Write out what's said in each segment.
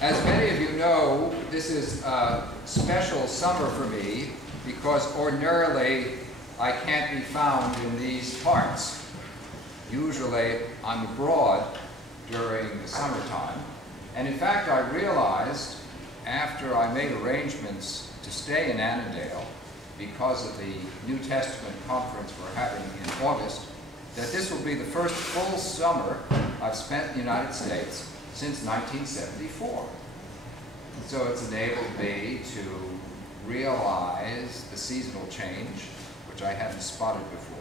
As many of you know, this is a special summer for me because ordinarily I can't be found in these parts. Usually I'm abroad during the summertime. And in fact, I realized after I made arrangements to stay in Annandale because of the New Testament conference we're having in August, that this will be the first full summer I've spent in the United States since 1974. So it's enabled me to realize the seasonal change, which I hadn't spotted before,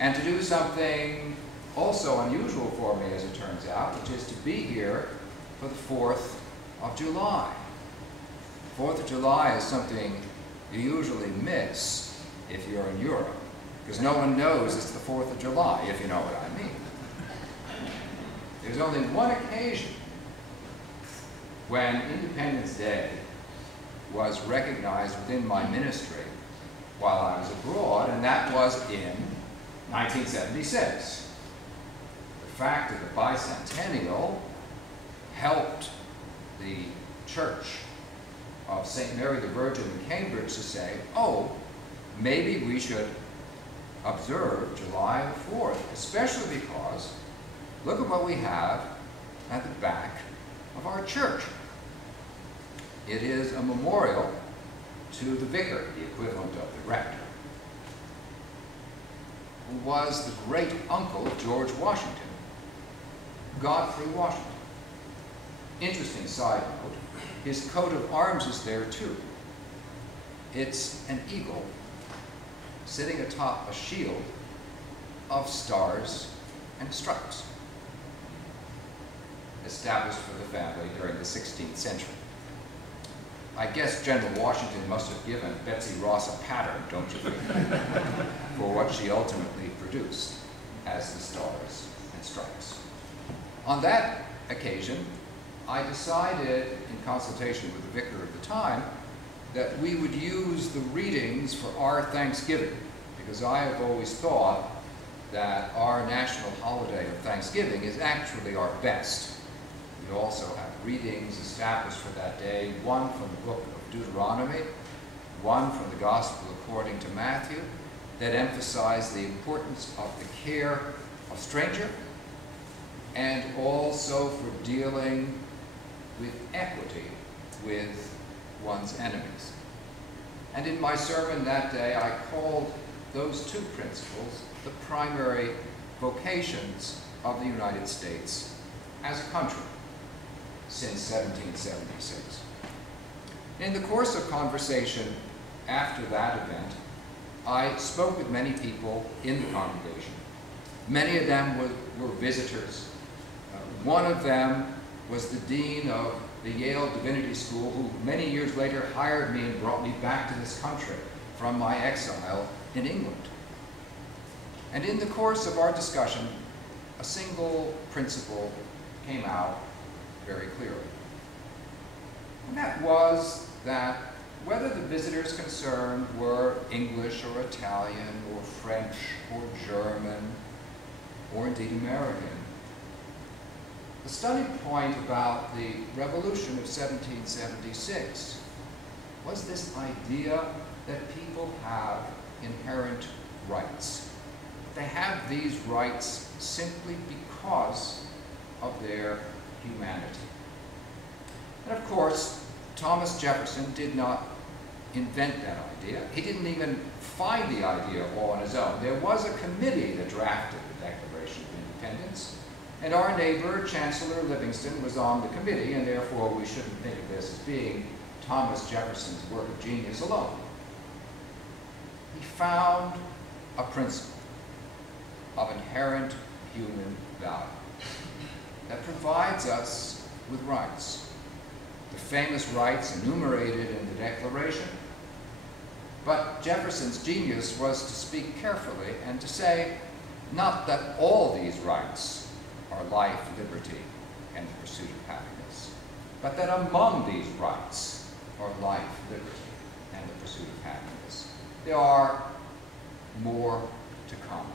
and to do something also unusual for me, as it turns out, which is to be here for the 4th of July. 4th of July is something you usually miss if you're in Europe, because no one knows it's the 4th of July, if you know what I mean. There's only one occasion when Independence Day was recognized within my ministry while I was abroad, and that was in 1976. The fact that the bicentennial helped the Church of St. Mary the Virgin in Cambridge to say, oh, maybe we should observe July the 4th, especially because look at what we have at the back of our church. It is a memorial to the vicar, the equivalent of the rector, who was the great uncle of George Washington, Godfrey Washington. Interesting side note, his coat of arms is there too. It's an eagle sitting atop a shield of stars and stripes, established for the family during the 16th century. I guess General Washington must have given Betsy Ross a pattern, don't you think, for what she ultimately produced as the stars and stripes. On that occasion, I decided, in consultation with the vicar at the time, that we would use the readings for our Thanksgiving, because I have always thought that our national holiday of Thanksgiving is actually our best. We also have readings established for that day, one from the book of Deuteronomy, one from the Gospel according to Matthew, that emphasize the importance of the care of stranger, and also for dealing with equity with one's enemies. And in my sermon that day, I called those two principles the primary vocations of the United States as a country since 1776. In the course of conversation after that event, I spoke with many people in the congregation. Many of them were visitors. One of them was the dean of the Yale Divinity School, who many years later hired me and brought me back to this country from my exile in England. And in the course of our discussion, a single principle came out very clearly. And that was that whether the visitors concerned were English or Italian or French or German or indeed American, the stunning point about the Revolution of 1776 was this idea that people have inherent rights. They have these rights simply because of their humanity. And of course, Thomas Jefferson did not invent that idea. He didn't even find the idea all on his own. There was a committee that drafted the Declaration of Independence, and our neighbor, Chancellor Livingston, was on the committee, and therefore we shouldn't think of this as being Thomas Jefferson's work of genius alone. He found a principle of inherent human value that provides us with rights. The famous rights enumerated in the Declaration. But Jefferson's genius was to speak carefully and to say, not that all these rights are life, liberty, and the pursuit of happiness, but that among these rights are life, liberty, and the pursuit of happiness. There are more to come.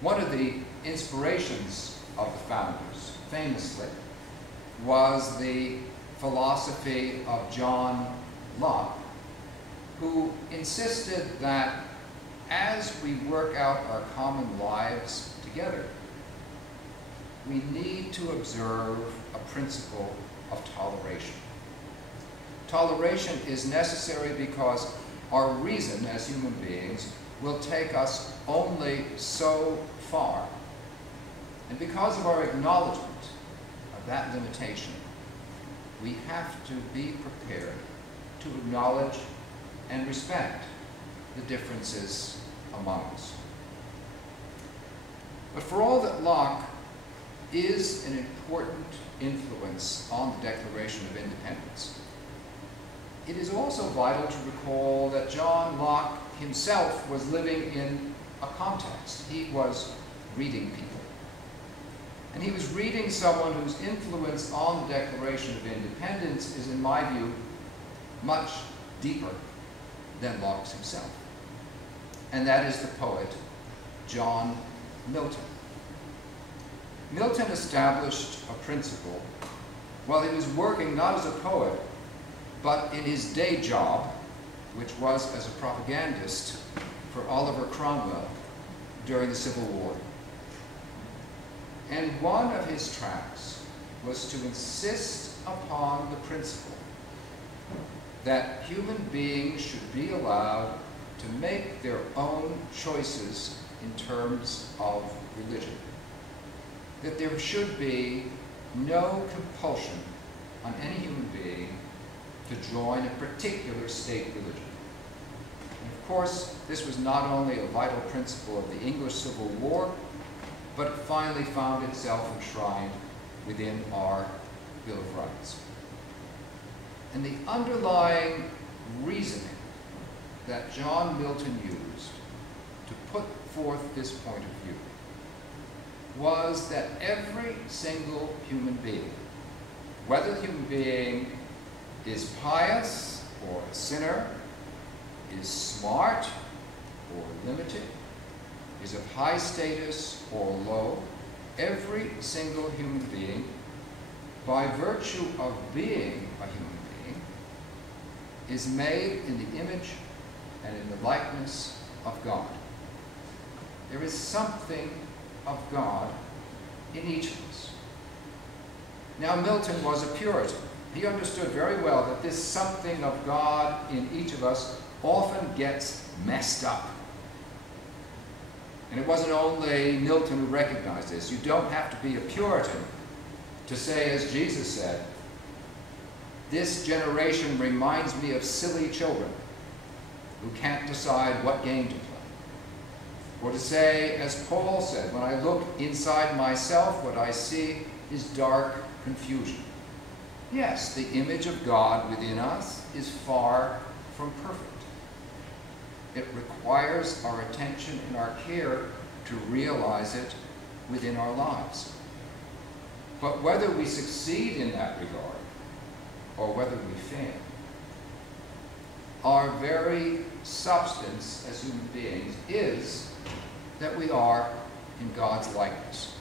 One of the inspirations of the founders, famously, was the philosophy of John Locke, who insisted that as we work out our common lives together, we need to observe a principle of toleration. Toleration is necessary because our reason as human beings will take us only so far. And because of our acknowledgement of that limitation, we have to be prepared to acknowledge and respect the differences among us. But for all that Locke is an important influence on the Declaration of Independence, it is also vital to recall that John Locke himself was living in a context. He was reading people. And he was reading someone whose influence on the Declaration of Independence is, in my view, much deeper than Locke's himself. And that is the poet John Milton. Milton established a principle while he was working not as a poet, but in his day job, which was as a propagandist for Oliver Cromwell during the Civil War. And one of his tracts was to insist upon the principle that human beings should be allowed to make their own choices in terms of religion. That there should be no compulsion on any human being to join a particular state religion. And of course, this was not only a vital principle of the English Civil War, but it finally found itself enshrined within our Bill of Rights. And the underlying reasoning that John Milton used to put forth this point of view was that every single human being, whether the human being is pious or a sinner, is smart or limited, is of high status or low, every single human being, by virtue of being a human being, is made in the image and in the likeness of God. There is something of God in each of us. Now, Milton was a Puritan. He understood very well that this something of God in each of us often gets messed up. And it wasn't only Milton who recognized this. You don't have to be a Puritan to say, as Jesus said, "This generation reminds me of silly children who can't decide what game to play." Or to say, as Paul said, "When I look inside myself, what I see is dark confusion." Yes, the image of God within us is far from perfect. It requires our attention and our care to realize it within our lives. But whether we succeed in that regard, or whether we fail, our very substance as human beings is that we are in God's likeness.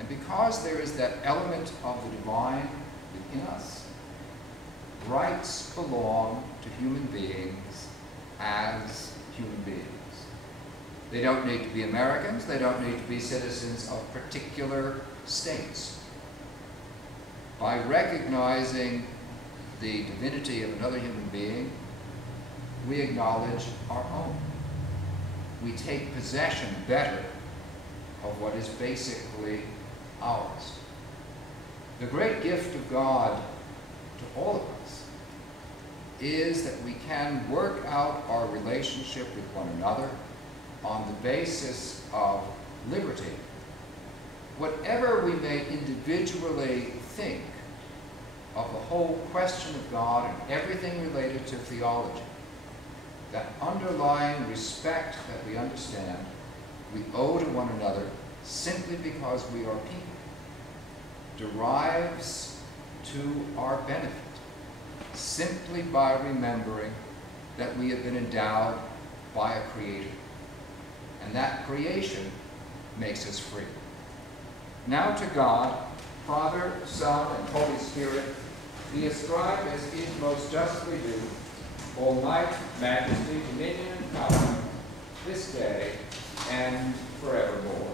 And because there is that element of the divine within us, rights belong to human beings as human beings. They don't need to be Americans. They don't need to be citizens of particular states. By recognizing the divinity of another human being, we acknowledge our own. We take possession better of what is basically ours. The great gift of God to all of us is that we can work out our relationship with one another on the basis of liberty. Whatever we may individually think of the whole question of God and everything related to theology, that underlying respect that we understand we owe to one another simply because we are people, derives to our benefit simply by remembering that we have been endowed by a Creator. And that creation makes us free. Now to God, Father, Son, and Holy Spirit, be ascribed as is most justly due, all might, majesty, dominion, and power, this day and forevermore.